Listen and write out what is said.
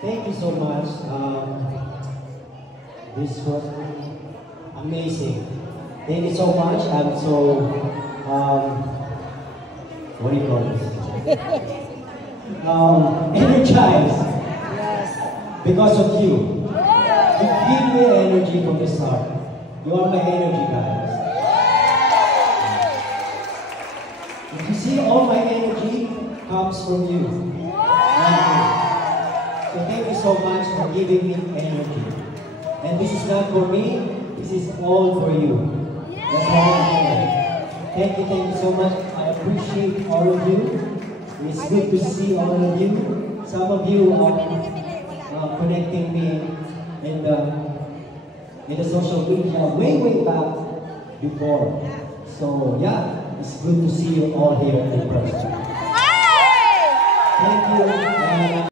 Thank you so much. This was amazing. Thank you so much. I'm so, what do you call this? Energized. Yes. Because of you. You give me energy from the start. You are my energy, guys. If you see, all my energy comes from you. So thank you so much for giving me energy. And this is not for me, this is all for you. That's all I'm saying. Thank you so much. I appreciate all of you. It's good to see all of you. Some of you are connecting me in the social media way back before. So yeah, it's good to see you all here in person. Thank you.